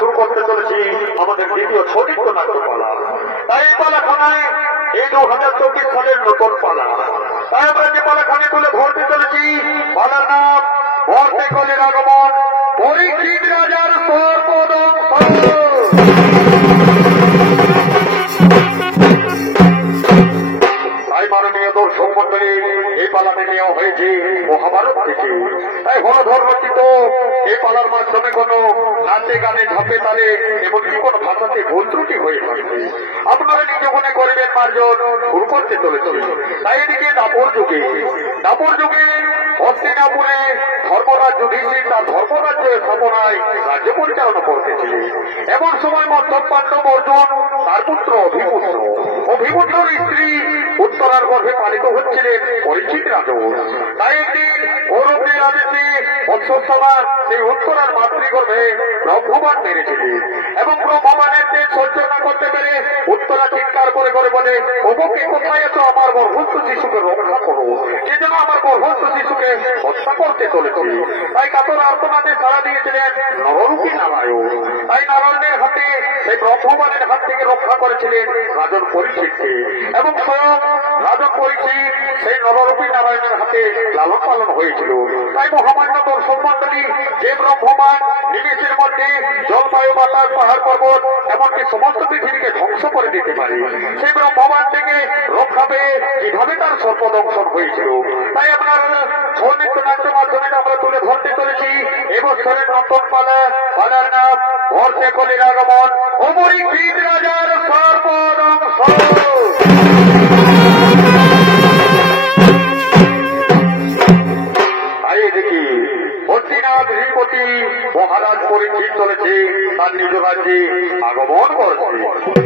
শুরু করতে চলেছি আমাদের দ্বিতীয় ছবিত্র নাট্যপালা। তাই এই পালাখানায় এই 2024 সালের নতুন পালা। তাই আমরা যে পালাখানে তুলে ধরতে চলেছি পালার নাম ভরতে কলের আগমন, পরীক্ষিত রাজার সর্বদংশ। তাই মাননীয় দর্শক মন্ডলী, এই পালাতে নেওয়া হয়েছে মহাভারত থেকে। তাই হলধর রচিত এই পালার মাধ্যমে কোনো নাচে গানে ঝাঁপে তালে এমনকি কোন ভাষাতে ভুল ত্রুটি হয়ে থাকে আপনারা নিজে মনে করবেন মার্জন শুরু করতে চলেছে। তাই এদিকে দাপর যুগে হস্তিনাপুরে ধর্মরাজ যুধিষ্ঠির তার ধর্মরাজ্য স্থাপনায় রাজ্য পরিচালনা করতেছিলেন। এমন সময় মধ্যম পাণ্ডব অর্জুন তার পুত্র অভিমন্যুর স্ত্রী উত্তরার গর্ভে পালিত হচ্ছিলেন পরীক্ষিত রাজা। তাই একদিন গৌরবের আদেশে মৎস্যস্থলা সেই উত্তরার মাতৃগর্ভে ব্রহ্মবান মেরেছিলেন এবং ব্রহ্মবানের তেজ সহ্য না করতে পেরে উত্তরা চিৎকার করে বলে, ওকে কোথায় এসো, আমার গর্ভস্থ শিশুকে রক্ষা করো, কে যেন আমার গর্ভস্থ শিশুকে হত্যা করতে চলেছে। তাই কাতর আর্তনাদে সাড়া দিয়েছিলেন নররূপী নারায়ণ। তাই নারায়ণের হাতে সেই ব্রহ্মবানের হাত থেকে রক্ষা করেছিলেন রাজন পরীক্ষিতকে এবং স্বয়ং রাজন পরীক্ষিত সেই নররূপী নারায়ণের হাতে লালন পালন হয়েছিল। তাই মহামান্য দর্শক মন্ডলী, যে ব্রহ্মবান নিমেষের মধ্যে জলবায়ু, বাতাস, পাহাড় পর্বত এমনকি সমস্ত পৃথিবীকে ধ্বংস করে দিতে পারে, সেই ব্রহ্মবান থেকে রক্ষা পেয়ে কিভাবে তার সর্বদংশন হয়েছিল, তাই আমরা ছৌ-নৃত্য নাট্যের মাধ্যমে আমরা তুলে ধরতে চলেছি এবছরের নতুন পালার নাম ভরতে কলির আগমন, অপরীক্ষিত রাজার সর্বদংশ। হস্তিনাথ নৃপতি মহারাজ পরীক্ষিত চলেছে তার নিজ রাজ্যে আগমন করেছে।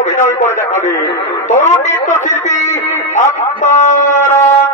অভিনয় করে দেখাবে তরুণ নৃত্যশিল্পী আত্মারান্তরী।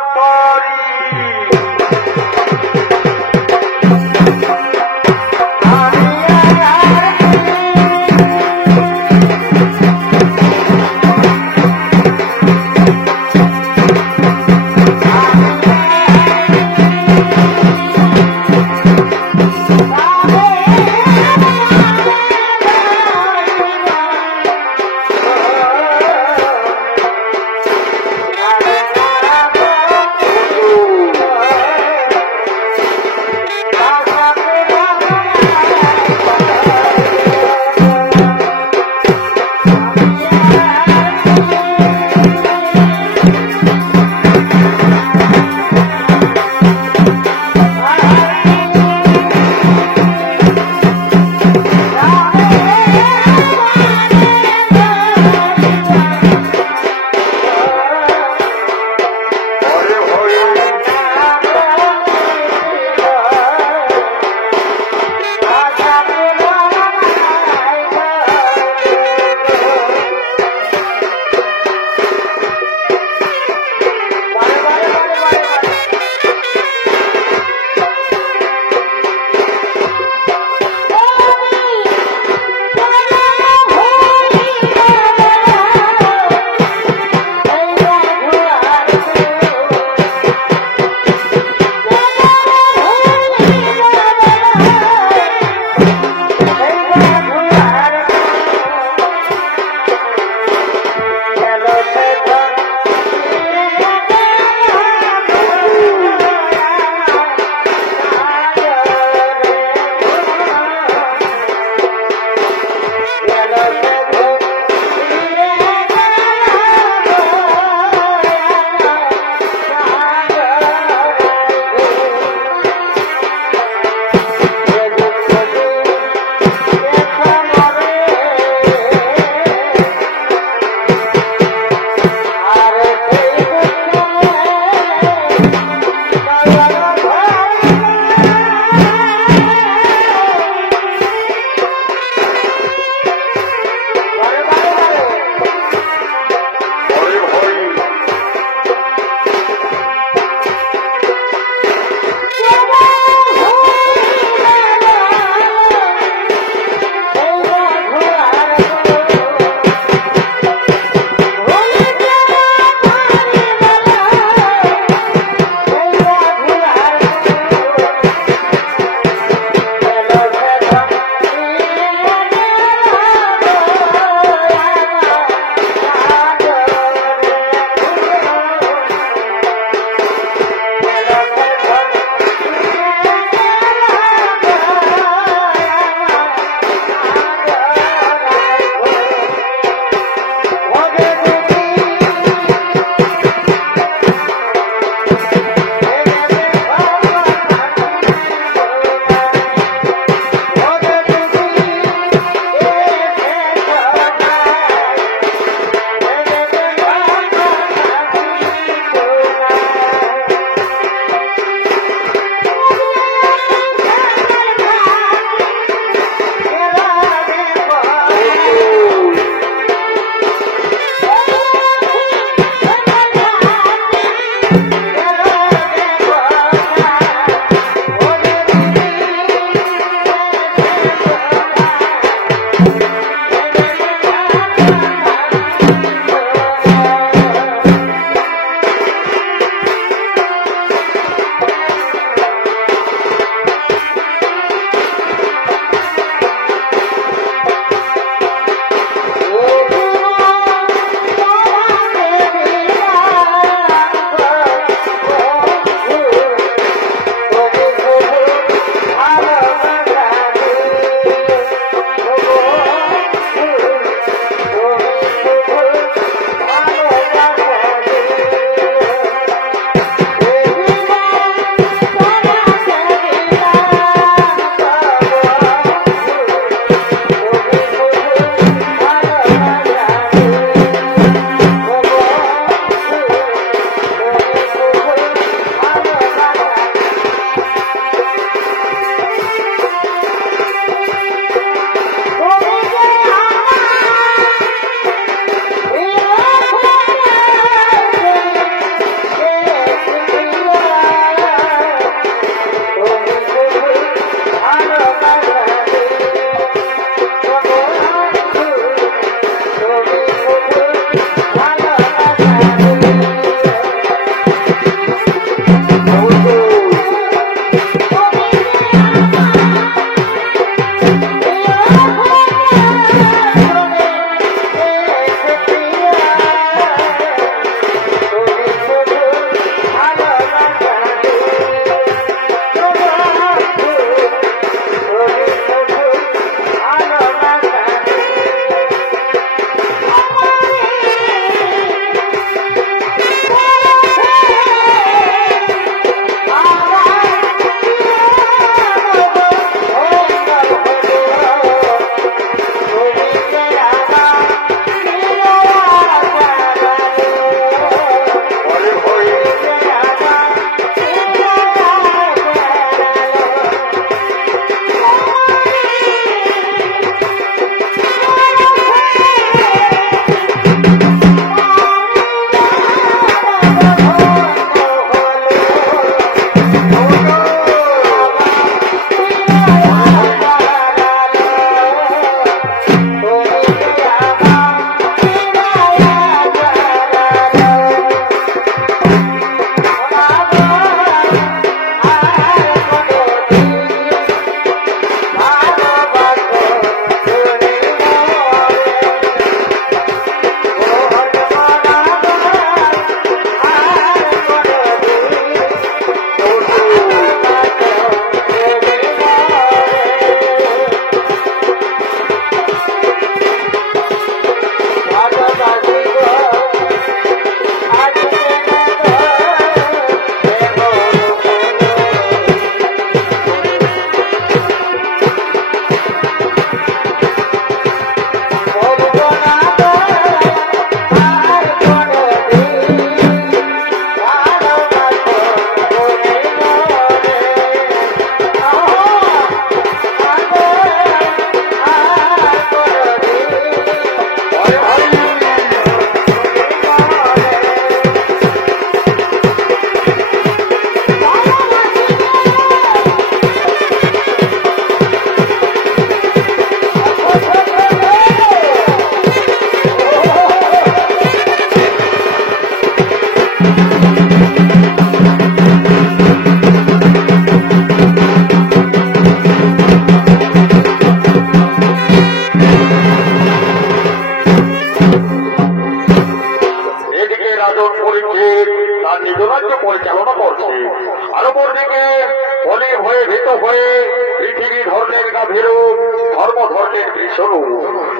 ধরলেন বিষ্ণু।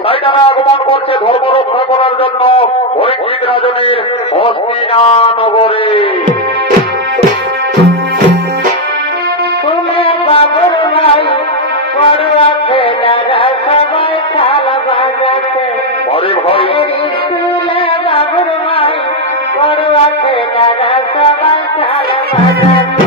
তাই তারা আগমন করছে ধর্ম রক্ষা করার জন্য পরীক্ষিত রাজনের হস্তিনানগরে। আরে ভাই স্কুলে বাবুর ভাই বড় আছে দাদা সবাই খেলা বাজাচ্ছে।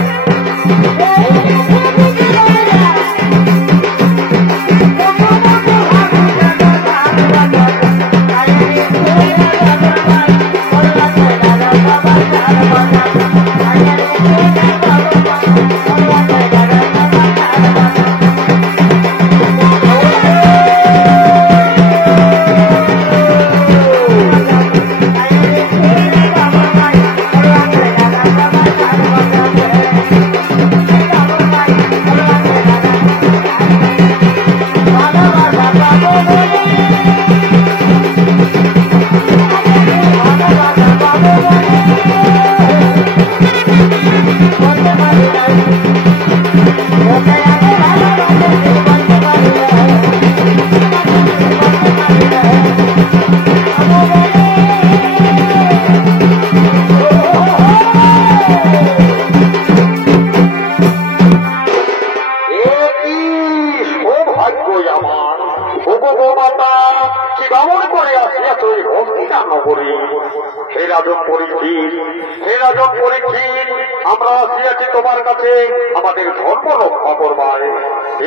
আমরা আসিয়াছি তোমার কাছে আমাদের ধর্ম রক্ষা করবার।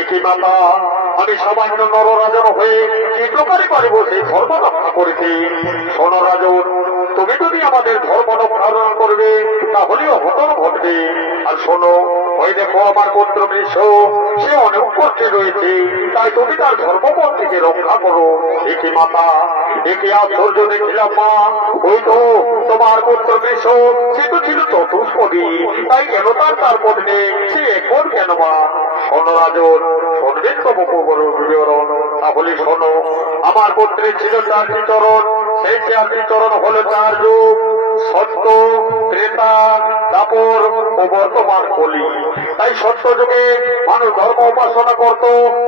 একই মাতা, আমি সামান্য নররাজন হয়ে কি প্রকারে পারিব সেই ধর্ম রক্ষা করিতে? শোনো রাজন, তুমি যদি আমাদের ধর্ম রক্ষা করবে তাহলেও ঘটন ঘটবে। আর শোনো, ওই দেখো আমার পুত্র বৃষ, সে অনেক কষ্টে রয়েছে, তাই তুমি তার ধর্মপথ থেকে রক্ষা করো। একই মাতা, একে আশ্চর্য দেখিলাম মা, ওই তো তোমার পুত্র বৃষ, সে তো ছিল চতুষ্পদী, তাই কেন তার পদ নেই? সে এখন কেন মা? শোনো রাজন, শুনবেন তো বিবরণ? তাহলে শোনো, আমার পুত্রের ছিল 4টি চরণ, সেই 4টি চরণ হল 4 যুগ: সত্য, ত্রেতা, দাপর ও বর্তমান কলি। তাই সত্য যুগে মানুষ ধর্ম উপাসনা করত,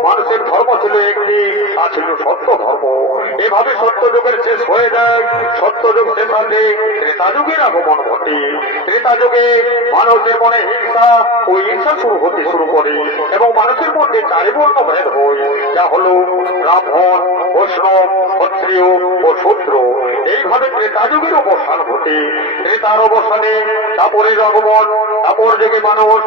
মানুষের ধর্ম ছিল একটি, তা ছিল সত্য ধর্ম। এভাবে সত্য যুগের শেষ হয়ে যায়, সত্য যুগ শেষ হলে ত্রেতা যুগের আগমন ঘটে। ত্রেতা যুগে মানুষের মনে হিংসা ও ঈর্ষা শুরু করে এবং মানুষের মধ্যে 4 বর্ণ ভেদ হয়, যা হল ব্রাহ্মণ, বৈষ্ণব, ক্ষত্রিয় ও শূদ্র। এইভাবে ত্রেতা যুগের অবসান ঘটে। ত্রেতার অবসানে দাপরের আগমন। দাপর যুগে মানুষ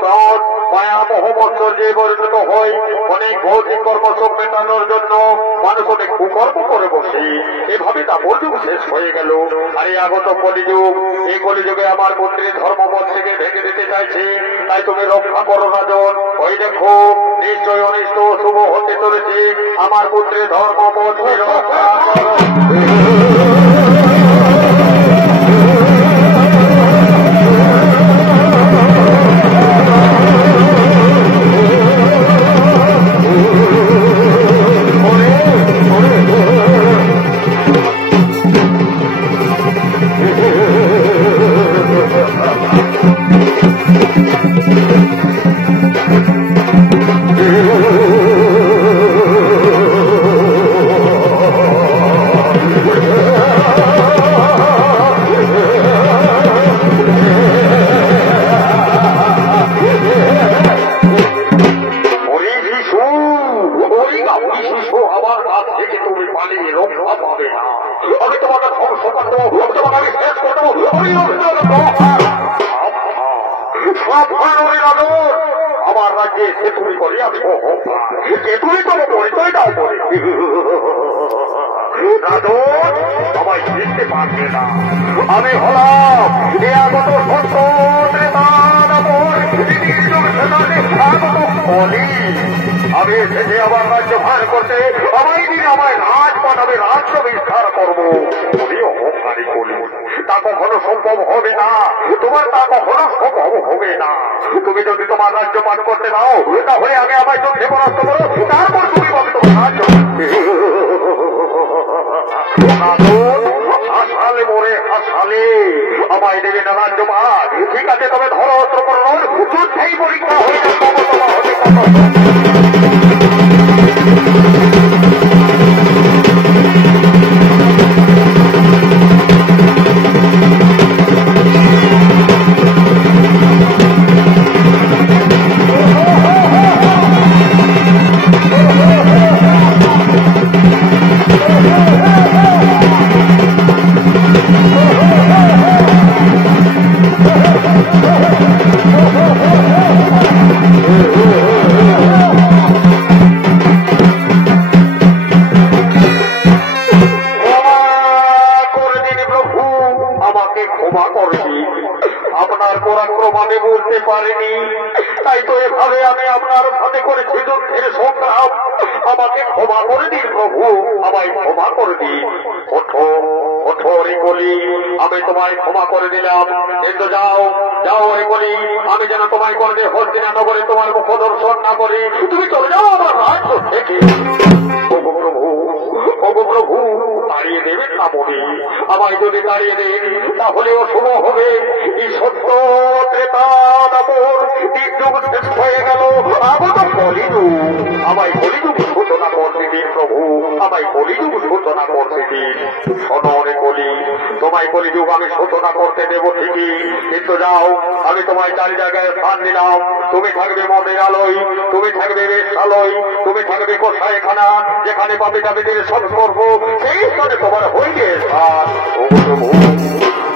ক্রোধ, মায়া, মোহ, মৎসর্যে পরিণত হয়। অনেক ভৌতিক কর্মসুখ মেটানোর জন্য মানুষ অনেক কুকর্ম করে বসে। এভাবে দাপর যুগ শেষ হয়ে গেল। আর এই আগত কলিযুগ, এই কলিযুগে আমার পুত্রের ধর্মপথ থেকে ভেঙে দিতে চাইছে, তাই তুমি রক্ষা করো রাজন। ওই দেখো, নিশ্চয় অনিষ্ট শুভ হতে চলেছে, আমার পুত্রের ধর্মপথ রক্ষা করো। আমার রাজ্যে সে তুমি করিয়াছ, সে তুমি তো পরিচয় দাও করে রাজন, সবাই চিনতে পারবে না আমি হলাম এ আগত সত্য ত্রেতা দাপর আগত কলি। আমি এসেছি আমার রাজ্য ভার করতে, আমায় দিন আমায় রাজ পাঠাবে, রাজ্য বিস্তার করবো। তুমি অহংকারী কলি, তা কখনো সম্ভব হবে না, তোমার তা কখনো সম্ভব হবে না। তুমি যদি তোমার রাজ্য পান করতে দাও, তাহলে আমি আমায় যুদ্ধে পরাস্ত করো, তারপর তুমি বলবে তোমার রাজ্য হাসালে মোরে হাসালে, আমায় দেবে না রাজ্য পান। ঠিক আছে, তবে ধরো অস্ত্র করো, যুদ্ধেই পরীক্ষা হয়ে যাবে। আমাকে ক্ষমা করে দিন প্রভু, আমায় ক্ষমা করে দিন। ওঠো ওঠো রে কলি, আমি তোমায় ক্ষমা করে দিলাম, কিন্তু যাও যাও রে কলি, আমি যেন তোমায় করে দিয়ে হস্তিনা নগরে তোমার মুখ দর্শন না করি। তুমি চলে যাও আমার রাজ্য থেকে। ওগো প্রভু, ওগো প্রভু, তাড়িয়ে দেবেন না মনে, আমায় যদি তাড়িয়ে দেন তাহলে অশুভ হবে। এই সত্য ত্রেতা দাপর তিন যুগ শেষ হয়ে গেল, আবার কলিযুগ, আমায় কলিযুগ সূচনা করতে দিন প্রভু, আমায় কলিযুগ সূচনা করতে দিন। শোনো রে কলি, তোমায় কলিযুগ আমি সূচনা করতে দেব ঠিকই, কিন্তু যাও, আমি তোমায় চারি জায়গায় স্থান দিলাম। তুমি থাকবে মদের আলোয়, তুমি থাকবে বেশালয়, তুমি থাকবে কষাইখানা, যেখানে পাবে দাবিদের সংস্পর্শ, সেই স্থানে তোমার হইবে স্থান।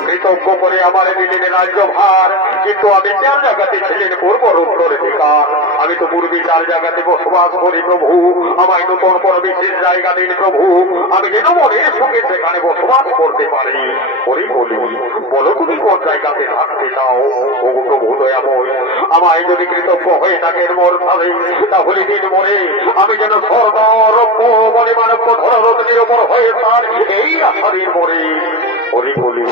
কৃতজ্ঞ করে আমার দিলেন রাজ্যভার, কিন্তু আমি চার জায়গাতে ছিলেন পূর্ব উত্তরাধিকার। আমি তো পূর্বে চার জায়গাতে বসবাস করি প্রভু, আমায় নতুন পর বিশেষ জায়গা দিন প্রভু, আমি যেন মনের সঙ্গে সেখানে বসবাস করতে পারি। বলি বলি, বলো তুমি কোন জায়গাতে থাকতে চাও? ওগো প্রভু দয়াময়, আমায় যদি কৃতজ্ঞ হয়ে থাকেন মোর ভাবে, তাহলে দিন মনে আমি যেন স্বর্গরক্ষ বলে মানব ধররত্নের ওপর হয়ে তার এই আশাদিন মরে। বলি বলি,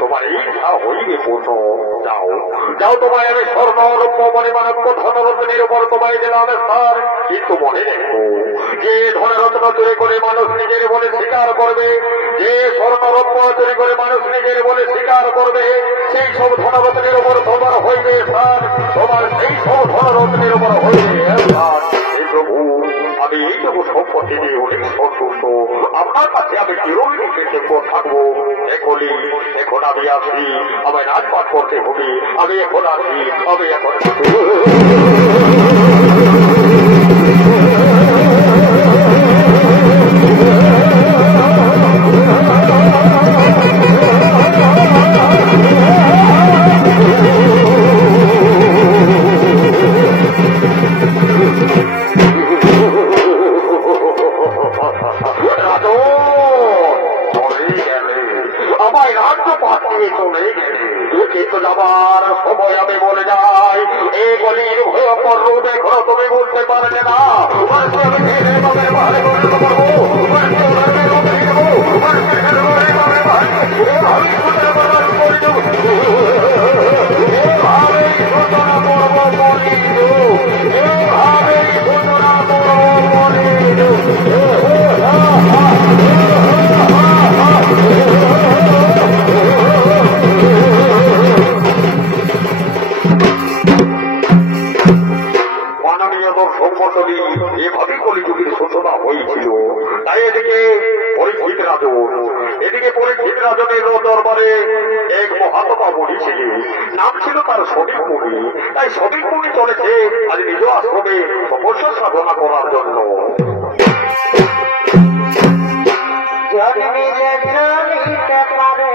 তোমার ইচ্ছা হইবে পূর্ণ, যাও যাও, তোমায় আমি স্বর্ণরূপ মনে মানব ধনরত্নের উপর তোমায় দিলাম স্থান। কিন্তু মনে রেখো, যে ধনরত্ন চুরি করে মানুষ নিজের বলে স্বীকার করবে, যে স্বর্ণরত্ন চুরি করে মানুষ নিজের বলে স্বীকার করবে, সেই সব ধনরত্নের উপর তোমার হইবে স্থান, তোমার সেই সব ধনরত্নের উপর হইবে স্থান। এই প্রভু, আমি এইটুকু সম্পত্তি দিয়ে অনেক সন্তুষ্ট, আপনার কাছে আমি চিরদিন কৃতজ্ঞ থাকবো। এখনই এখন আমি আসি, আমায় রাজপাট করতে হবে, আমি এখন আসি, আমি এখন আমায় রাজ্য পাঠিয়ে চলে গেলে, কিন্তু যাবার সময় আমি বলে যাই, এই গলির ভয়ঙ্কর রূপ এখনো তুমি বলতে পারলে না। এভাবে কলিযুগের সূচনা হয়েছিল। তাই এদিকে পরীক্ষিত রাজন, এদিকে পরীক্ষিত রাজনের দরবারে এক মহাত্মা মুনি ছিলেন, নাম ছিল তার সবিক মুনি। তাই সবিক মুনি চলেছে আজ নিজ আশ্রমে তপস্যা সাধনা করার জন্য। জন্মিলে চলিতে পারে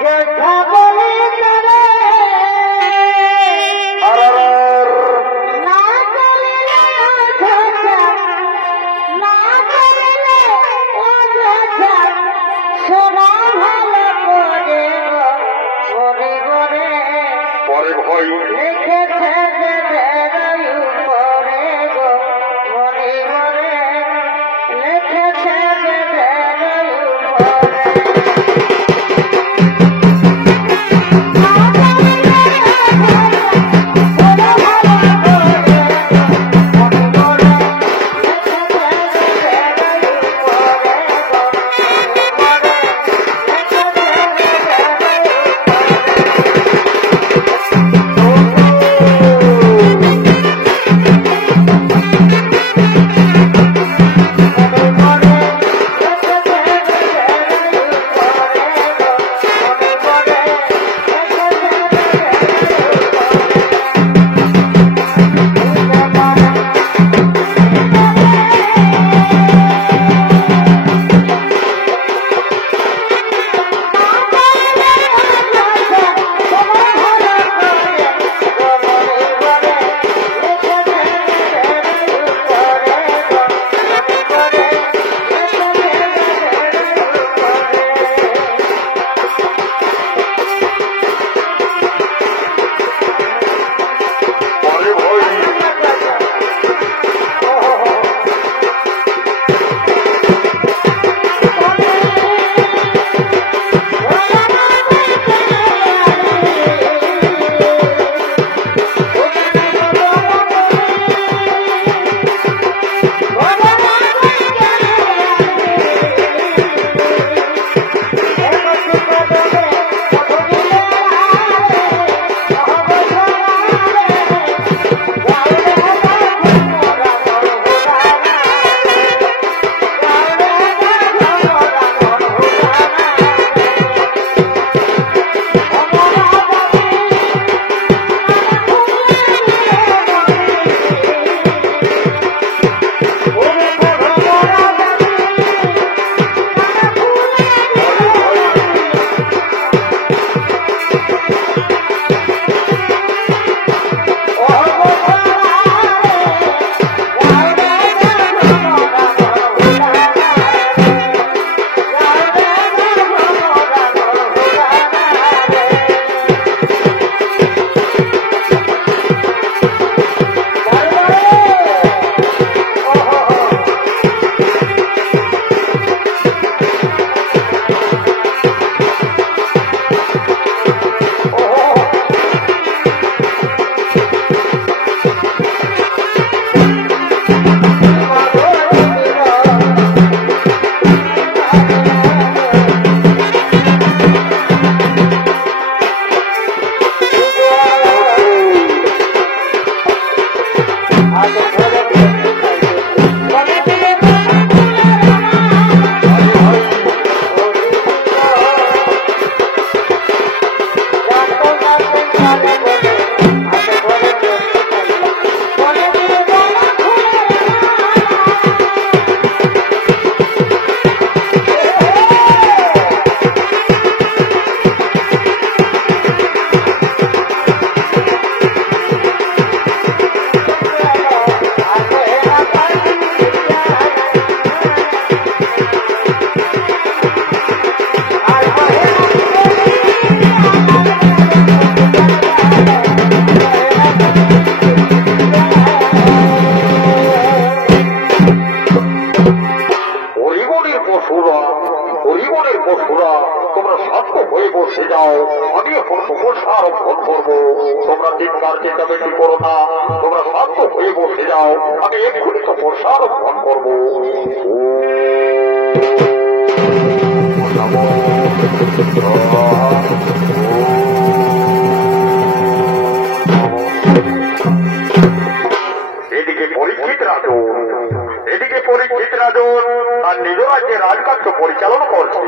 যেথা বলে তবে, না চলিলে অযথা, না চলিলে অযথা, শোনা ভালো করে গরে গরে পরে ভয় লিখেছে বেদের উপরে গো, গরে গরে লিখেছে বেদের জঙ্গলের পশুরা তোমরা শান্ত হয়ে বসে যাও, আমি এখন তপস্যা আরম্ভ করবো। তোমরা চিৎকার চেঁচামেচি করো না, তোমরা শান্ত হয়ে বসে যাও, আমি এক্ষুনি তপস্যা আরম্ভ করবো। এদিকে পরীক্ষিত রাজন তার নিজ রাজ্যে রাজকার্য পরিচালনা করছে।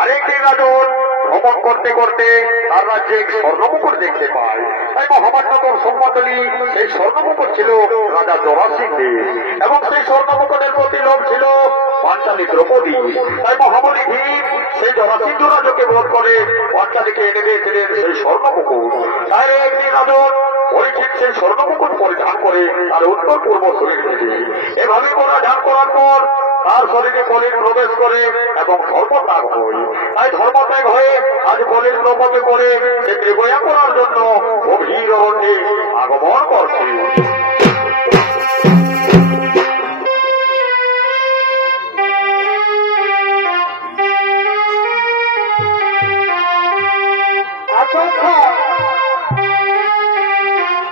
আরেকটি রাজন ভ্রমণ করতে করতে তার রাজ্যে স্বর্ণমুকুট দেখতে পায়। তাই মহামান্যতর সম্পাদনী সেই স্বর্ণমুকুট ছিল রাজা জরাসিংহের, এবং সেই স্বর্ণমুকুটের প্রতি লোভ ছিল পাঞ্চালী দ্রৌপদী। তাই মহাবলী ভীম সেই জরাসিংহ রাজকে বধ করে পাঞ্চালীকে এনে দিয়েছিলেন সেই স্বর্ণমুকুট। তাই একটি রাজন পরীক্ষিত সেই স্বর্ণমুকুট পরিধান করে তার উত্তর পূর্ব শরীর থেকে এভাবে পরিধান করার পর তার শরীরে কলির প্রবেশ করে এবং ধর্মত্যাগ হয়। তাই ধর্মত্যাগ হয়ে আজ কলির প্রভাবে করে সে দেবয়া করার জন্য গভীর অরণ্যে আগমন করছে।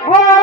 Wow.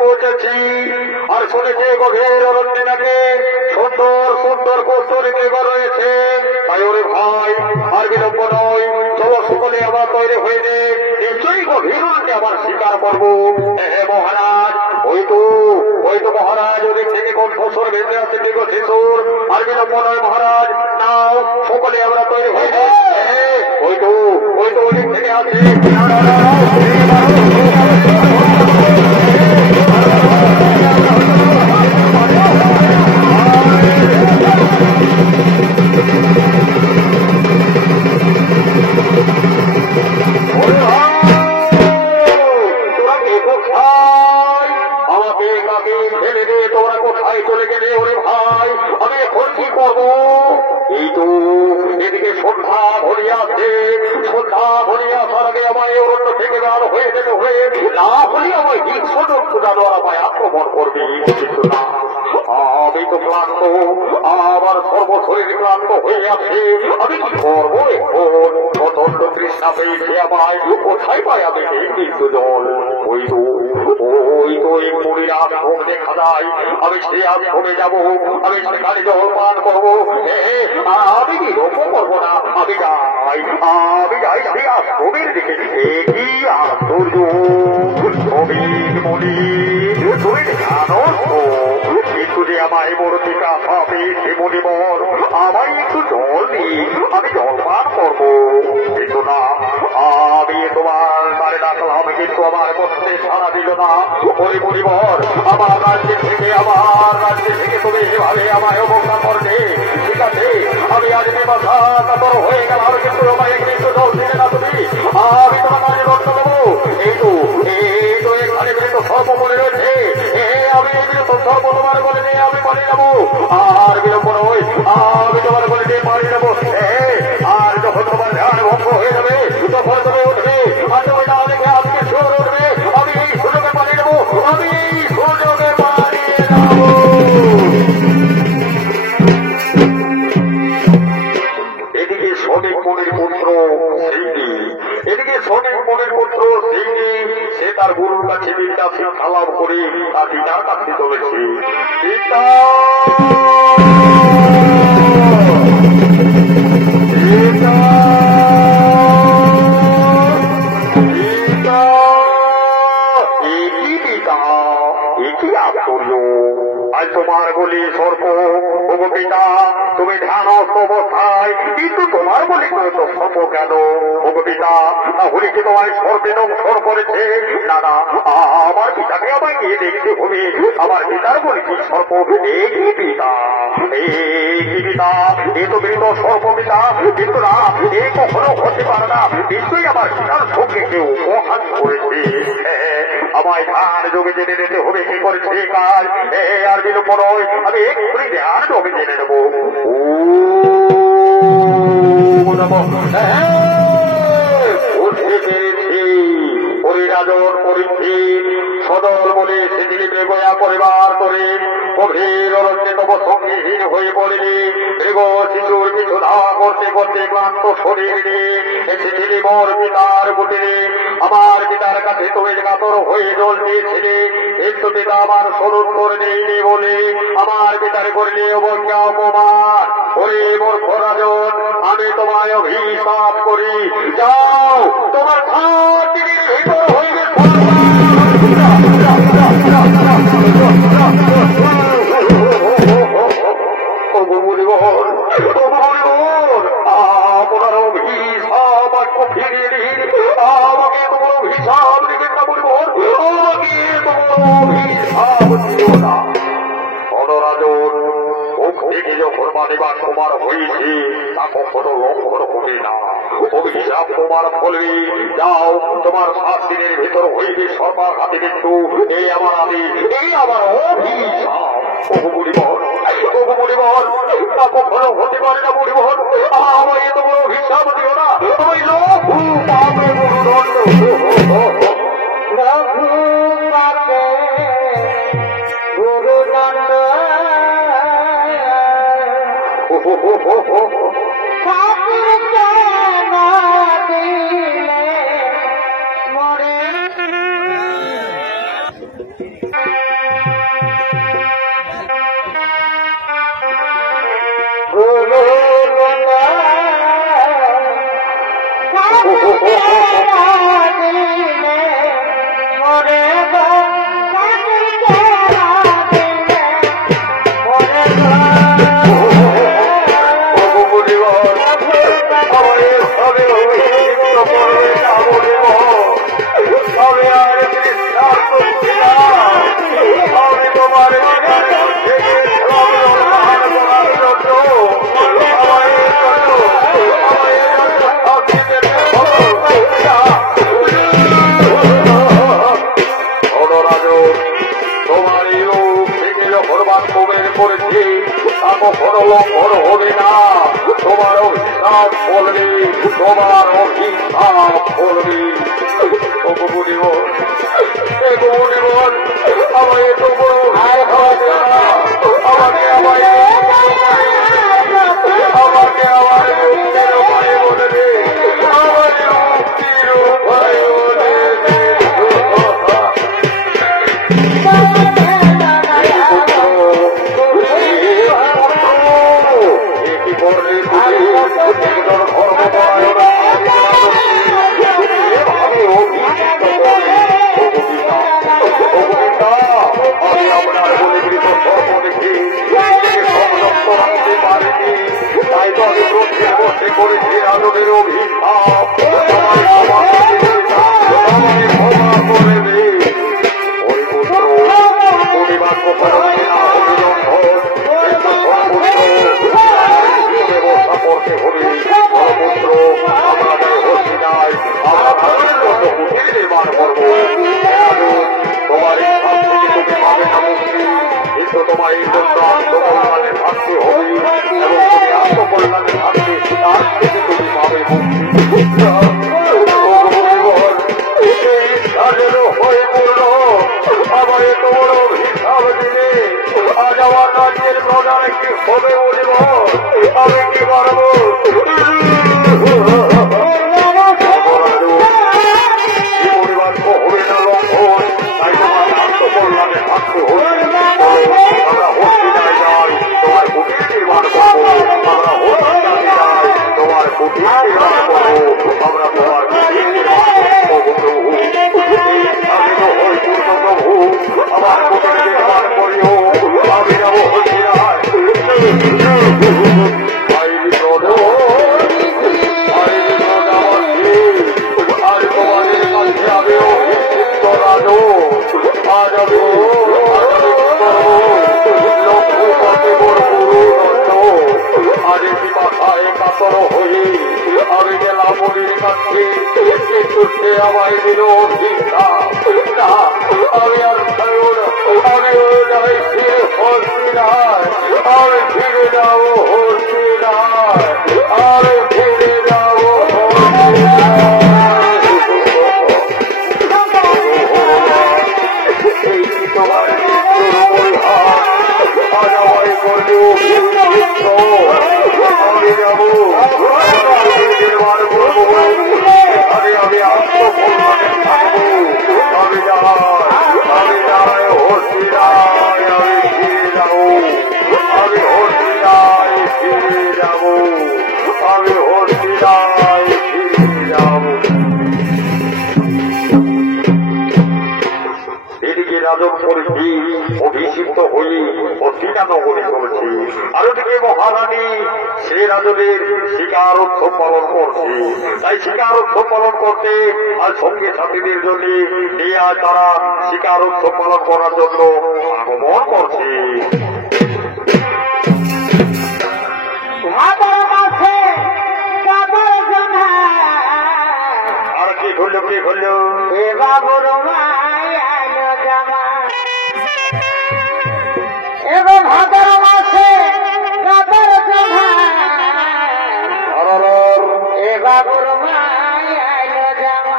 পৌঁছেছি আর শুনেছি গভীর অরণ্যে নাকি সুন্দর সুন্দর কৌশলী দেবা রয়েছে। তাই ওরে ভাই আর বিলম্ব নয়, চলো সকলে আবার তৈরি হয়ে নে, নিশ্চয়ই গভীর অরণ্যে আবার স্বীকার করবো। হে মহারাজ, ওই তো মহারাজ ওদিক থেকে কোন ফসল ভেসে আসছে ঠিক শিশুর। আর বিলম্ব নয় মহারাজ, নাও সকলে আমরা তৈরি হয়ে নে। ওই তো ওদিক থেকে আসছে। তোমরা কোথায় চলে গেলে ওরে ভাই? আমি এখন কি করবো? এই তো এদিকে সন্ধ্যা ভরিয়াছে, সন্ধ্যা ভরিয়াছার আগে আমায় অরণ্য থেকে বের হয়ে যেতে হয়ে, না হলে আমায় হিংস্র জন্তু জানোয়ার আমায় আক্রমণ করবে। কিন্তু না, আমি তো ক্লান্ত, আমার সর্বশরীর ক্লান্ত হয়ে আছে। আমি কি করবো এখন? প্রচন্ড তৃষ্ণা পেয়েছে আমায়, কোথায় পাই আমি এই কিন্তু জল? ওই তো এই মুড়ির আশ্রম দেখা যায়, আমি সে আশ্রমে যাবো, আমি সেখানে জল পান করবো। আমি কি রোপণ করবো না? আমি যাই সেই আশ্রমের দিকে। কি আশ্চর্য! মুনি তুমি জানো তো, কিন্তু যে আমায় বড় টিকা পাবে সে মনিবর, আমায় একটু জল দিই, আমি জল পান করবো। কিন্তু না, আমি তোমার তারে ডাকলাম, কিন্তু আমার মধ্যে সারা দিল না। ওই মনিবর, আমার রাজ্যে থেকে তুমি এভাবে আমায় অবজ্ঞা করবে? ঠিক আছে, আমি আজ বেবাসা কাতর হয়ে গেলাম, কিন্তু আমায় একটু জল দিলে না তুমি। আমি তোমার কাছে দণ্ড দেবো। এই তো এখানে বৃত সর্ব মনে রয়েছে। আমি এই বৃত সর্ব তোমার বলে নিয়ে আমি পালিয়ে যাবো। আর বিলম্ব নয়, আমি তোমার বলে নিয়ে পালিয়ে যাবো। আর যখন তোমার ধ্যান ভঙ্গ হয়ে যাবে, তখন তুমি উঠবে, আর তুমি না দেখে আজকে সুর উঠবে। আমি এই সুযোগে পালিয়ে যাবো, আমি এই সুযোগে পালিয়ে যাবো। এদিকে শ্রমিক মনির পুত্র সিংহী, সে তার গুরুর কাছে বিদ্যা শিক্ষা লাভ করে তার পিতার কাছে চলেছে। পিতা একই আশ্চর্য! আজ তোমার বলি সর্প, ওগো পিতা তুমি ধ্যানস্থ অবস্থায়, কিন্তু তোমার বলি তো সর্প কেন? ওগো পিতা, তাহলে কি তোমায় সর্পে দংশন করেছে? না, আমার পিতাকে আমায় গিয়ে দেখতে হবে। আমার পিতার বলি কি সর্প? একই পিতা, এ তো মৃত সর্প পিতা। কিন্তু না, এ কখনো হতে পারে না। নিশ্চয়ই আমার পিতার সঙ্গে কেউ মহান করেছে। আমায় ধ্যান যোগে জেনে নিতে হবে কি করেছে কাজ। আর বিলম্ব নয়, আমি এক্ষুনি ধ্যান যোগে জেনে নেব। উঠে পেরেছি পরিরাজন পরিচিত সদল বলে সেদিন বেগয়া পরিবার করে গভীর অরণ্যে তব সঙ্গীহীন হয়ে পড়েনি। মৃগ শিশুর কিছু ধা করতে করতে ক্লান্ত শরীর নিয়ে এসেছিলি মোর পিতার বুটে। আমার পিতার কাছে তুমি কাতর হয়ে জল দিয়েছিলে, কিন্তু পিতা আমার সদুত্তর নেইনি বলে আমার পিতার করলে অবজ্ঞা অপমান। ওরে মূর্খ রাজন, আমি তোমায় অভিশাপ করি, যাও তোমার খাতির ভিতর হয়ে আপনার অভিশাপ ফিরিয়ে দিন। আমাকে তোমার অভিশাপ দিবেন না বলব, আমাকে তোমার অভিশাপ দিও না। অনরাজন থেকে যখন মানিবার তোমার হয়েছে তা কখনো লঙ্ঘন হবে না। অভিশাপ তোমার ফলে যাও, তোমার 7 দিনের ভেতর হইবে সর্বাঘাতে মৃত্যু। এই আমার অভিশাপ। তা কখনো হতে পারে না বুড়িবর। আমায় তোমার অভিশাপ দিও না, আমি লঘু পাপে গুরুদণ্ড। রঘু পাপে গুরুদণ্ড দিলে মরে কোনো লঙ্ঘন হবে না, তোমার অভিশাপ বলবে, তোমার অভিশাপ বলবে। আমায় এত বড় আমাকে আমাকে আমার মুক্তির উপায় বলে দে, আমার মুক্তির উপায় বলে দে। কি করলে আমি আপনার বলিগৃত সর্ব দেখি সমস্ত রাখতে পারিনি, তাই তো আমি প্রত্যেক বসে করেছি রাজনের অভিশাপ। ক্ষমা করে দে ওই পুত্র, পরিবার করতে না ব্যবস্থা করতে হবে। পুত্র আমরা হচ্ছি নাই, আমরা ভারতের জন্য কুটির নির্মাণ করবো। তোমার এই স্থান থেকে তুমি পাবে না মুক্তি, কিন্তু তোমার এই জন্য আত্মকল্যাণে থাকতে হবে এবং তুমি আত্মকল্যাণে থাকতে তার থেকে তুমি পাবে মুক্তি। হয়ে পড়ল আমার এত বড় হিসাব দিলে আজ আমার রাজ্যের প্রধান কি হবে বলব, আমি কি পারবো? পরিবার তো হবে না লঙ্ঘন, তাই তোমার আত্মকল্যাণে থাকতে হবে। আমরা হসপিটালে যাই, তোমার কুটির নির্মাণ করবো। আমরা হসপিটালে যাই, তোমার কুটির নির্মাণ করবো। আমরা তোমার কুটির নির্মাণ করবো প্রভু। হই পূর্ণ প্রভু, আমার কুটির নির্মাণ করিও। আমি যাব হসপিটাল। আজ তোমাদের কাছে আমি অভিষিক্ত রাজু, আজ আমি আজ পিপাসায় কাতর হয়ে আমি গেলাম মনির কাছে, কিন্তু সে আমায় দিল অভিশাপ। না, আমি আর আমি যাই ফিরে হসপিটাল, আমি ফিরে যাবো হসপিটাল, আমি ফিরে যাবো তোমার আজ আমায় করলে অভিযুক্ত। আমি যাবো নির্মাণ করবো, আমি আত্মকল্যাণে থাকবো। আমি যাই হসপিটাল, আমি ফিরে যাবো, আমি হসপিটাল ফিরে যাবো, আমি হসপিটাল ফিরে যাবো। এদিকে রাজক করেছি, অভিষিক্ত হয়ে অসিনা নগরে চলেছি। আর ওদিকে মহারানী সে রাজনের স্বীকারোৎসব পালন করছে। তাই স্বীকারোৎসব পালন করতে আর সঙ্গে সাথীদের জন্য এই আজ তারা স্বীকারোৎসব পালন করার জন্য আগমন করছে। আর কি ঘুরল কি ঘুরল এ বাবুর এবং ভাদর মাসে কাপড় জমা এ বাবুর মায়ালো জামা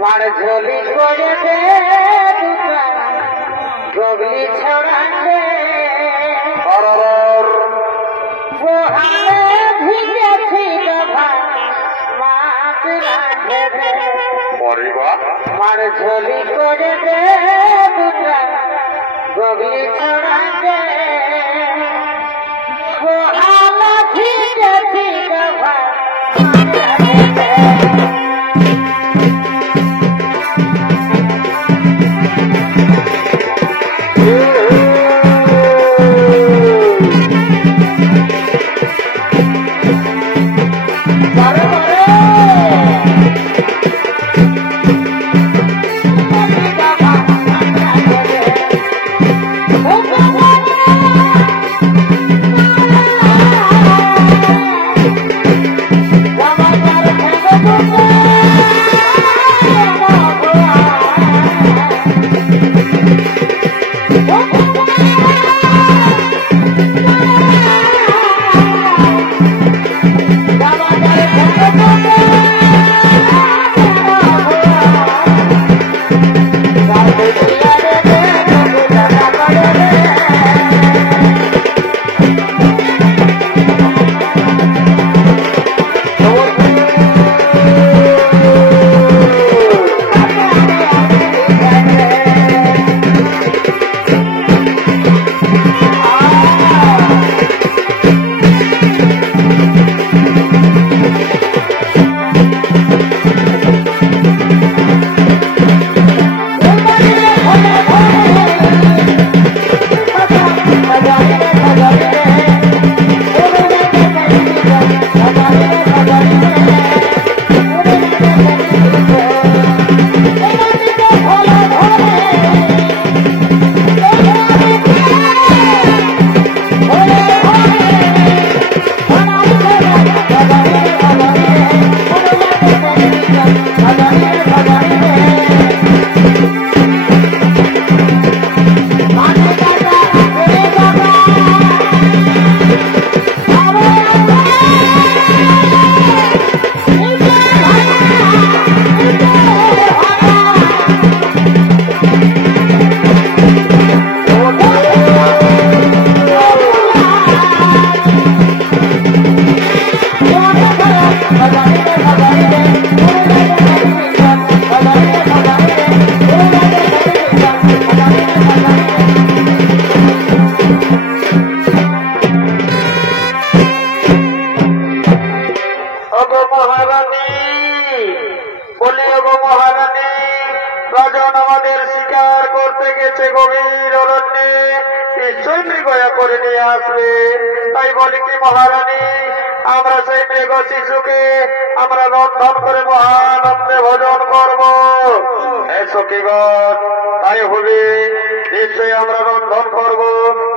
মার ঝোলি করে দে গগলি ছড়াতে পোহালে ভিজেছি ডভা মাছ রাখে দে মার ঝোলি করে দে গগলি ছড়াতে পোহালে ভিজেছি ডভা বলি কি মহারানী, আমরা সেই মেঘ শিশুকে আমরা রন্ধন করে মহানন্দে ভোজন করব। এই সখীগণ, তাই হবে নিশ্চয়ই আমরা রন্ধন করব,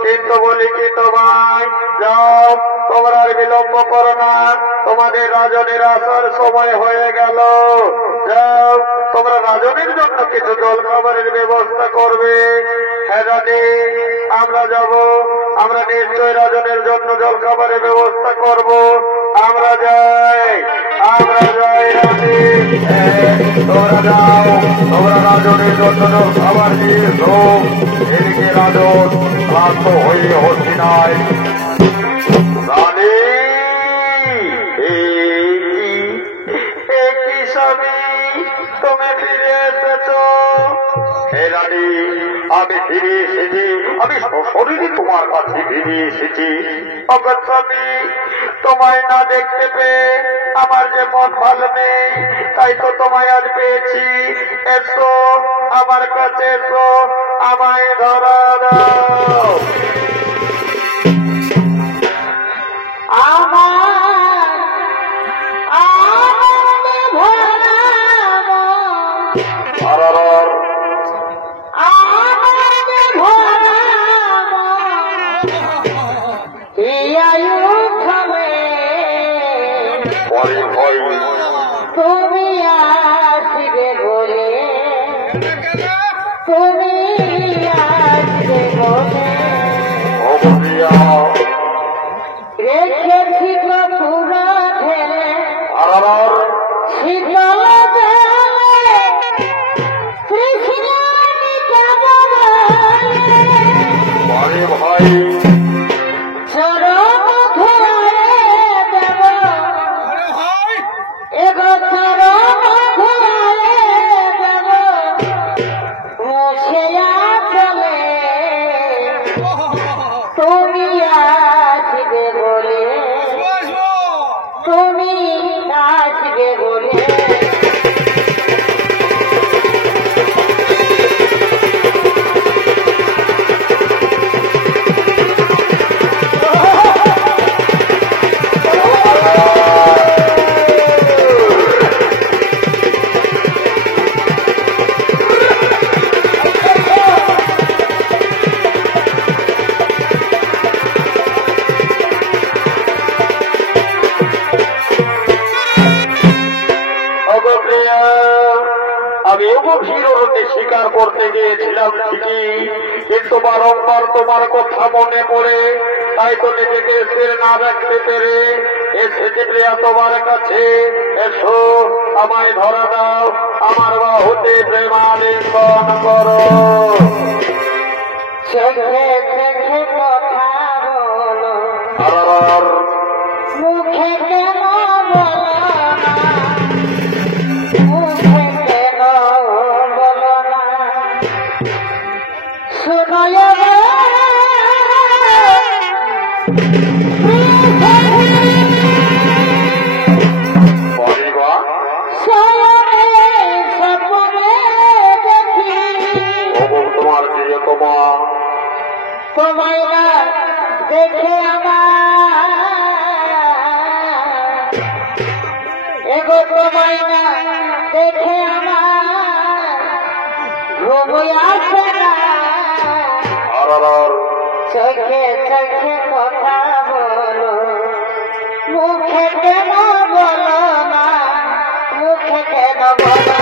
কিন্তু বলি কি তোমায়, যাও তোমরা আর বিলম্ব করো না, তোমাদের রাজনের আসার সময় হয়ে গেল। যাও তোমরা রাজনের জন্য কিছু জল খাবারের ব্যবস্থা করবে। হ্যাঁ রানী, আমরা যাব, আমরা নিশ্চয় রাজনের জন্য জল খাবারের ব্যবস্থা করব। আমরা যাই, আমরা যাই রানী। তোমরা যাও, তোমরা রাজনের জন্য জল খাবার দিয়েছ। এদিকে রাজন ক্লান্ত হয়ে হচ্ছি নাই। রানী, একই স্বামী তুমি ফিরে এসেছ। হে রানী, আমি ফিরে এসেছি, আমি সশরীরে তোমার কাছে ফিরে এসেছি। অগস্বামী, তোমায় না দেখতে পেয়ে আমার যে মন ভালো নেই, তাই তো তোমায় আজ পেয়েছি। এসো আমার কাছে, এসো, আমায় ধরা দাও। তুমি আসবে বলে, তুমি আসবে বলে রেখেছি পুরো ঢেলে শীতল জলে কৃষ্ণ ভাই চরম ধরে দেব, এগো চরম ধরে দেব, মুছে চলে তুমি আসবে বলে, তুমি আসবে বলে। আমি অগভীরতে স্বীকার করতে গিয়েছিলাম ঠিকই, কিন্তু বারংবার তোমার কথা মনে পড়ে, তাই তো নিজেকে স্থির না রাখতে পেরে এসেছি প্রিয়া তোমার কাছে। এসো, আমায় ধরা দাও, আমার বাহুতে প্রেমালিঙ্গন করো। চোখে চোখে কথা বলো, মুখে কেন বলো না, মুখে কেন বলো না, শোনো তোমার দিয়ে তোমায় না দেখে আমার, এগো তোমায় না দেখে আমার ঘুম আসে না। চোখে চোখে কথা বলো, মুখে কেন বলো না, মুখে কেন বলো না।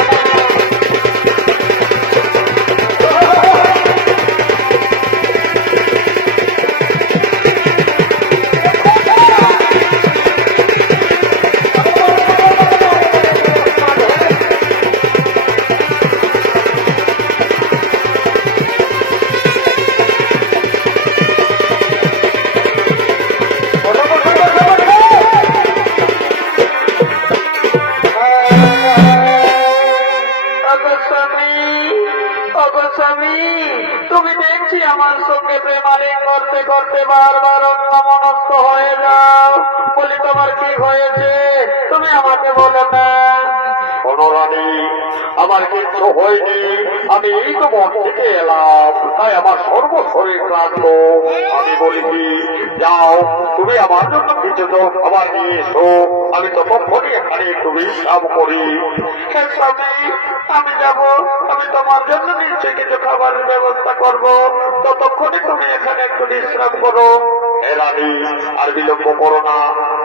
তুমি দেখছি আমার সঙ্গে প্রেমালিং করতে করতে বারবার অন্যমনস্ক হয়ে যাও। বলি তোমার কি হয়েছে, তুমি আমাকে বলো না। রানী, আমার কিচ্ছু হয়নি, আমি এই তো মন থেকে এলাম, তাই আমার সর্বশরীর ক্লান্ত। আমি বলি কি, যাও তুমি আমার জন্য কিছু তো খাবার নিয়ে এসো, আমি ততক্ষণই এখানে একটু বিশ্রাম করি। আমি যাব, আমি তোমার জন্য নিশ্চয়ই কিছু খাবারের ব্যবস্থা করব, ততক্ষণে তুমি এখানে একটু বিশ্রাম করো। হে রানী, আর বিলম্ব করো না,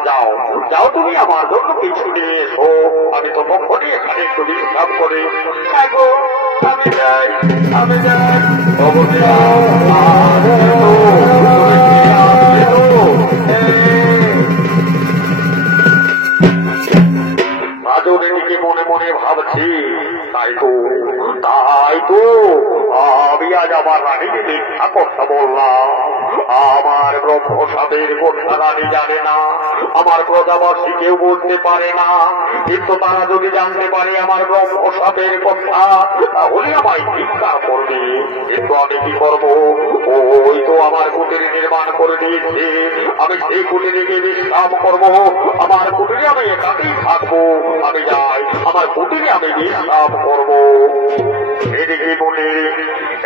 যাও যাও তুমি আমার জন্য কিছু নিয়ে এসো, আমি ততক্ষণই এখানে একটু বিশ্রাম করি। আমি যাই, আমি যাই। রাজনীতিকে মনে মনে ভাবছি, তাই তো আমি আজ আমার রানীকে মিথ্যা কথা বললাম। আমার ব্রহ্মসাপের কথা রানী জানে না, আমার প্রজাবাসী কেউ বলতে পারে না, কিন্তু তারা যদি জানতে পারে আমার ব্রহ্মসাপের কথা, তাহলে আমায় ধিক্কার করবে। কিন্তু আমি কি করব? ওই তো আমার কুটির নির্মাণ করে দিয়েছে, আমি সেই কুটিরে গিয়ে বিশ্রাম করব, আমার কুটিরে আমি একাকেই থাকবো। আমি যাই, আমার কুটিরে আমি বিশ্রাম করব। এদিকে বলে,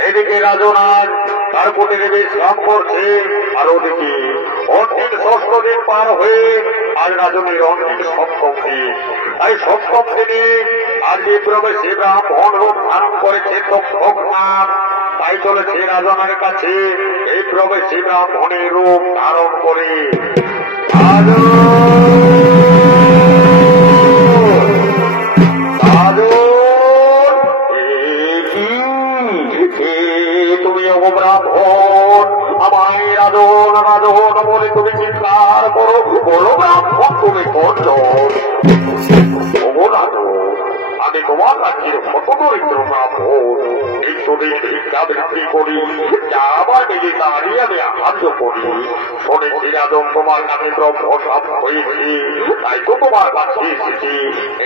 এদিকে রাজনাথ তার কুটিরে বিশ্রাম করছে, আর ওদিকে অন্তিম 6 দিন পার হয়ে আর রাজনের অন্তিম 7ম দিন। তাই 7ম দিনে আর যে প্রবেশে ব্রাহ্মণ রূপ ধারণ করেছে তক্ষকনাথ, তাই চলেছে রাজনের কাছে এই প্রবেশী ব্রাহ্মণের রূপ ধারণ করে। তুমি ব্রাহ্মণ, আমায় রাজন রাজন বলে তুমি চিৎকার করো, বলো ব্রাহ্মণ তুমি করজন। আমি তোমার রাজ্যের কত দরিদ্র ব্রাহ্মণ, এই তোদের ভিক্ষাবৃত্তি করি, যা আমার নিজে দাঁড়িয়ে আমি আহার্য করি। শুনেছি রাজন তোমার নামে ব্রহ্মসাপ হয়েছি, তাই তো তোমার কাছে এসেছি।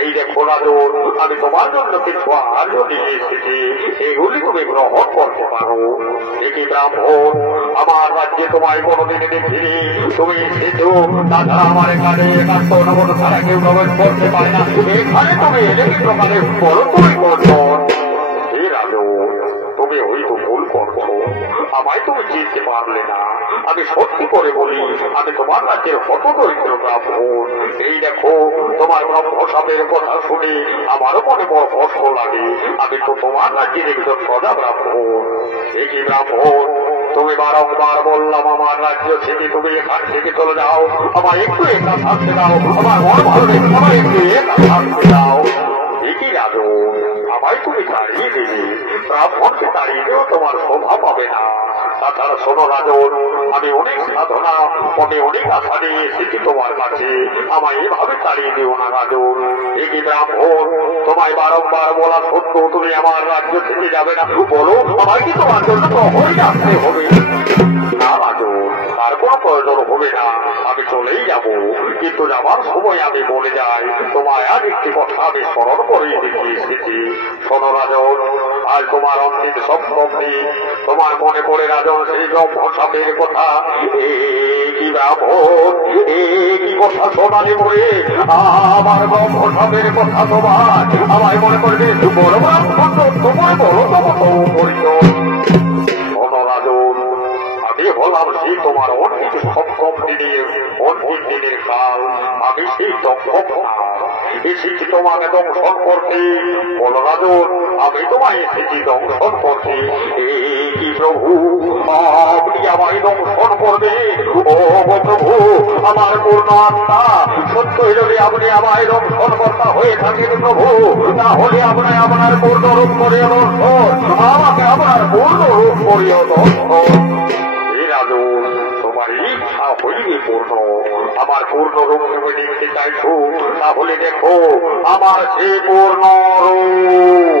এই দেখো রাজন, আমি তোমার জন্য কিছু আহার্য নিয়ে এসেছি, এগুলি তুমি গ্রহণ করতে পারো। এটি ব্রাহ্মণ, আমার রাজ্যে তোমায় কোনোদিনে দেখিনি, তুমি এসেছো, তাছাড়া আমার এখানে একান্ত নগর ছাড়া কেউ প্রবেশ করতে পারে না, এখানে তুমি এলে কি প্রকারে বড় তুমি করছো? হে রাজন, তুমি হয়তো ভুল করছো, আমায় তুমি চিনতে পারলে না। আমি সত্যি করে বলি, আমি তোমার রাজ্যের কত দরিদ্র ব্রাহ্মণ। এই দেখো, তোমার ব্রহ্মসাপের কথা শুনে আমারও মনে বড় কষ্ট লাগে। আমি তো তোমার রাজ্যের একজন প্রজা ব্রাহ্মণ। এই কি ব্রাহ্মণ, তুমি বারংবার বললাম আমার রাজ্য থেকে তুমি এখান থেকে চলে যাও, আমার একটু একা থাকতে দাও, আমার মন ভালো লেগে আমার একটু একা থাকতে দাও। একই রাজন, আমায় তুমি তাড়িয়ে দেবে, ব্রাহ্মণকে তাড়িয়ে দেও তোমার শোভা পাবে না। তাছাড়া শোনো রাজন, আমি অনেক সাধনা, অনেক আশা নিয়ে এসেছি তোমার কাছে, আমায় এভাবে তাড়িয়ে দিও না রাজন। একই ব্রাহ্মণ, তোমায় বারংবার বলা সত্ত্বেও তুমি আমার রাজ্য থেকে যাবে না, বলো আমার কি তোমার জন্য প্রহরী আসতে হবে? না রাজন, তার কোনো প্রয়োজন হবে না, আমি চলেই যাব। কিন্তু যাবার সময় আমি বলে যাই, তোমায় আর একটি কথা আমি স্মরণ করে দিতে এসেছি। শোনো রাজন, আজ তোমার অন্তিম 7ম দিন, তোমার মনে পড়ে রাজন সেই ব্রহ্মসাপের কথা? কি ব্রাহ্মণ, কি কথা শোনালে বলে আমার ব্রহ্মসাপের কথা তোমার আমায় মনে করবে? বড় ব্রাহ্মণ তোমার বড় পরিচয়। শোনো রাজন, আমি হলাম সেই তোমার অন্তিম 7ম দিনের অন্তিম দিনের কাল, আমি সেই তক্ষকনাথ, এসেছি তোমাকে দংশন করতে। বলো রাজন, আমি তোমায় এসেছি দংশন করতে। কি প্রভু, আপনি আমায় দংশন করবে? ও প্রভু, আমার পূর্ণ আত্মা সত্য যদি আপনি আমায় দংশন কর্তা হয়ে থাকেন প্রভু, তাহলে আপনার আপনার পূর্ণ রূপ করে দর্শন, আমাকে আপনার পূর্ণ রূপ করিও দর্শন। রাজন, তোমার ইচ্ছা হইবে পূর্ণ, আমার পূর্ণ রূপ তুমি দেখতে চাইছো, তাহলে দেখো আমার সে পূর্ণ রূপ।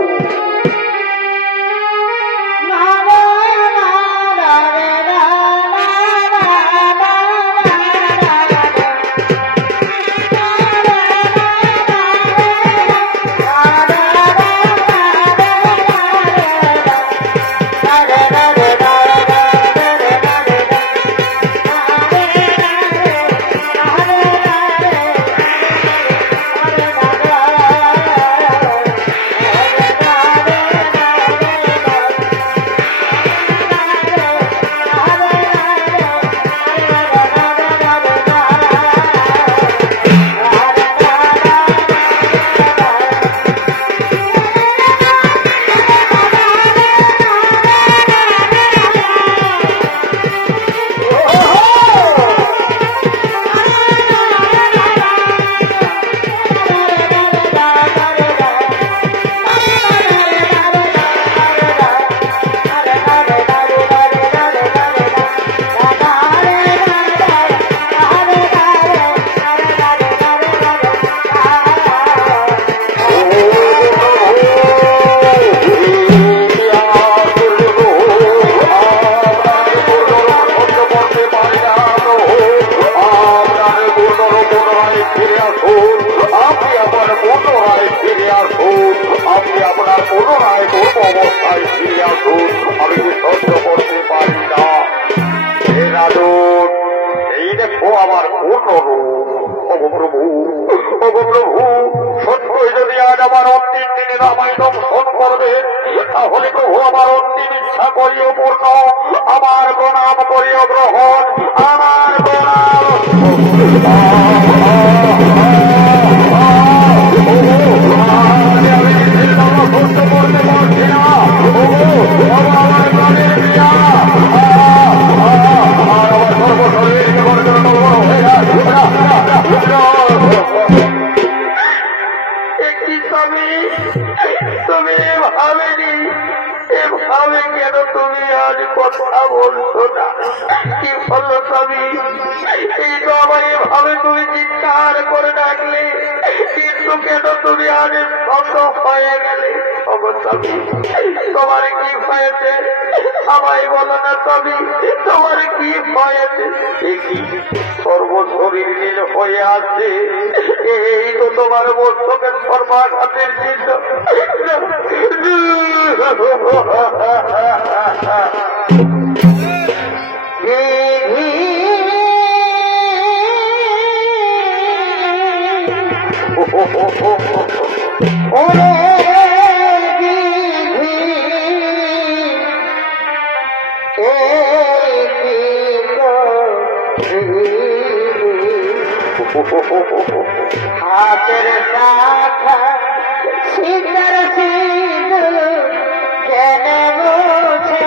পুনরায় কোন অবস্থায় ফিরে আসুন আমি কি সহ্য করতে পারি না। হে রাজন, এই দেখো আমার পূর্ণ রূপ। অগপ্রভু, অগপ্রভু, সত্যই যদি আজ আমার অন্তিম দিনে আমায় দংশন করবে, তাহলে প্রভু আমার অন্তিম ইচ্ছা করিও পূর্ণ, আমার প্রণাম করিও গ্রহণ, আমার তুমি ভাবেনি, এভাবে কেন তুমি আজ কথা বলছো না? কি বললো স্বামী? এই তো আমার এভাবে তুমি চিৎকার করে ডাকলে, কিন্তু কেন তুমি আজ স্তব্ধ হয়ে গেলে? স্বামী, তোমার কি হয়েছে? আমায় বলো না স্বামী, তোমার কি হয়েছে? সর্বশরীর নীল হয়ে আছে, এই তো তোমার মস্তকের সর্বাঘাতের চিহ্ন। হাতের শাখা সিঁদুর সিঁদুর কেন মুছে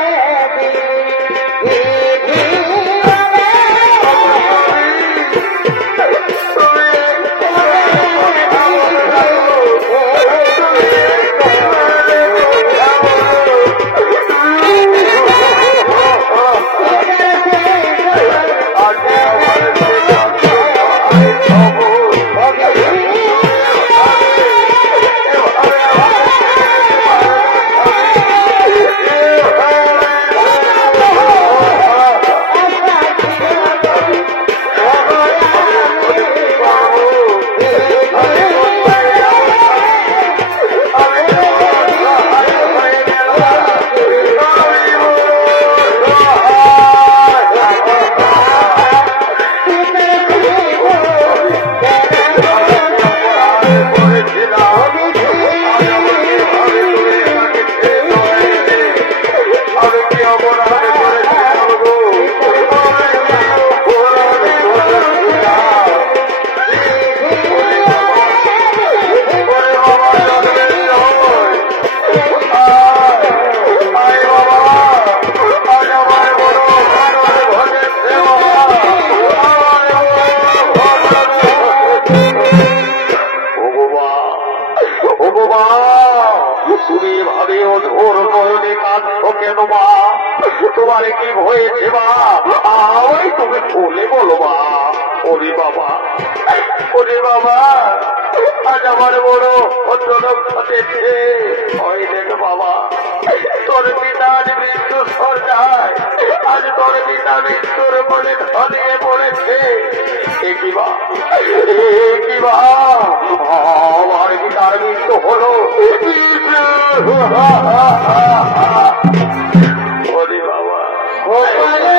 তুমি এভাবে ওর নয়নে কাঁদছ কেন মা? তোমার কি হয়েছে মা? আমায় তুমি খুলে বলো মা। ওরে বাবা, ওরে বাবা, আজ আমার বড় অজনক ঘটেছে। ওই দেখ বাবা, তোর পিতা আজ মৃত্যু সজ্জায়, আজ তোর পিতা মৃত্যুর বলে ধনিয়ে পড়েছে। এ কি বা, এ কি বা, আমার পিতার মৃত্যু হলো। ওরে বাবা, ওরে বাবা,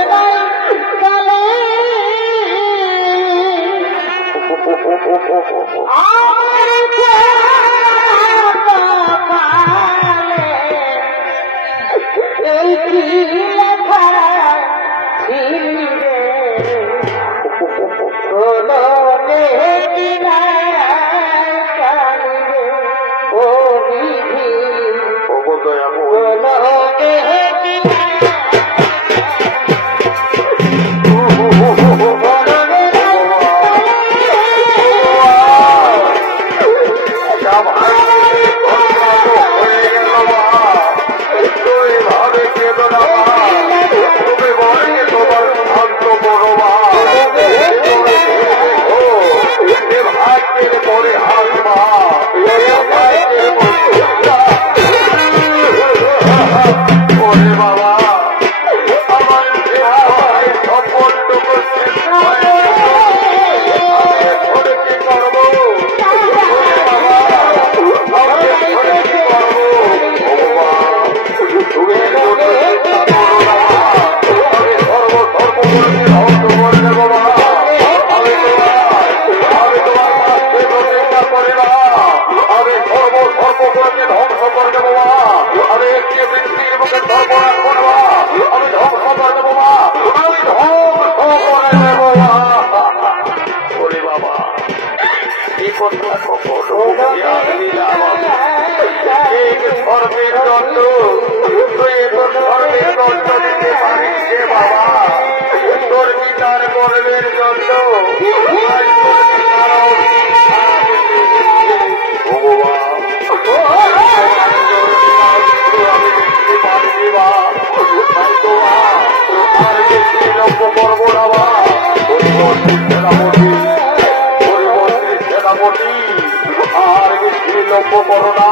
বিলম্ব করো না,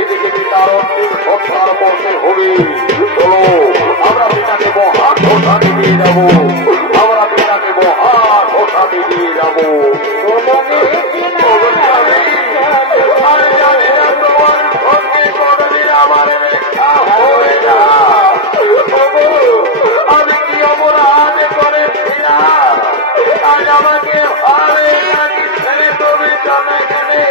এদিকে পিতার অন্তিম সংসার করতে হবে। চলো আমরা পিতাকে মহান ঘোষণা দিয়ে যাবো, আমরা পিতাকে মহান ঘোষণা দিয়ে যাবো। আমি জানি না তোমার সঙ্গে কোনদিন আমার দেখা হবে না। আমি কি অপরাধ করেছি না? আজ আমাকে ভাবে নাকি ছেড়ে তুমি চলে গেলে?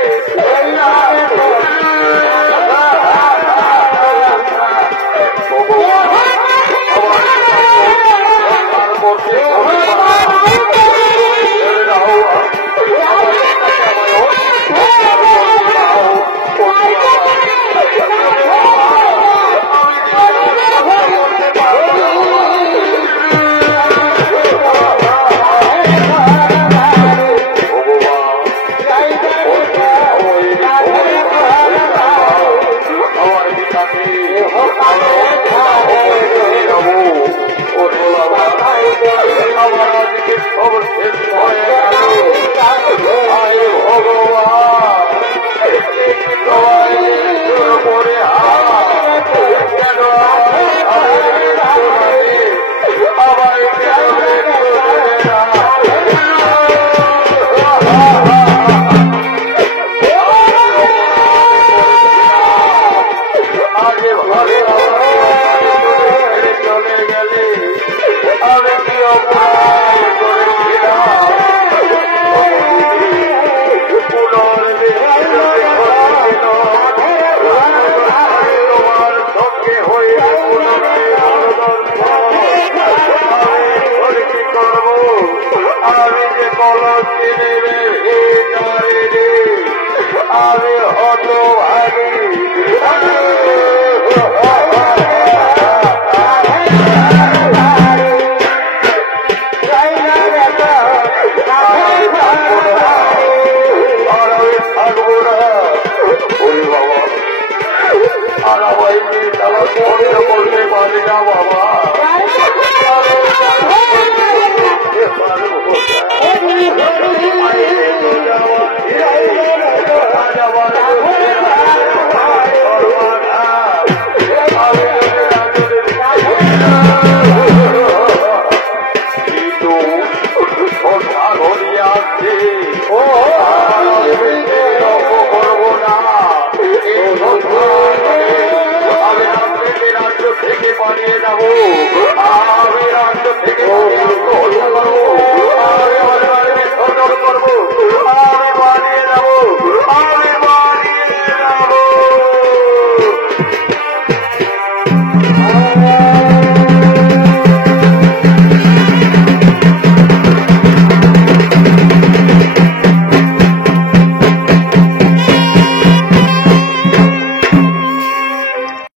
আমি হত ভাবি থাকবো না। ওই বাবা আর আমায় তারা করতে পারে না বাবা। আমি রাজ্য থেকে পালিয়ে যাবো।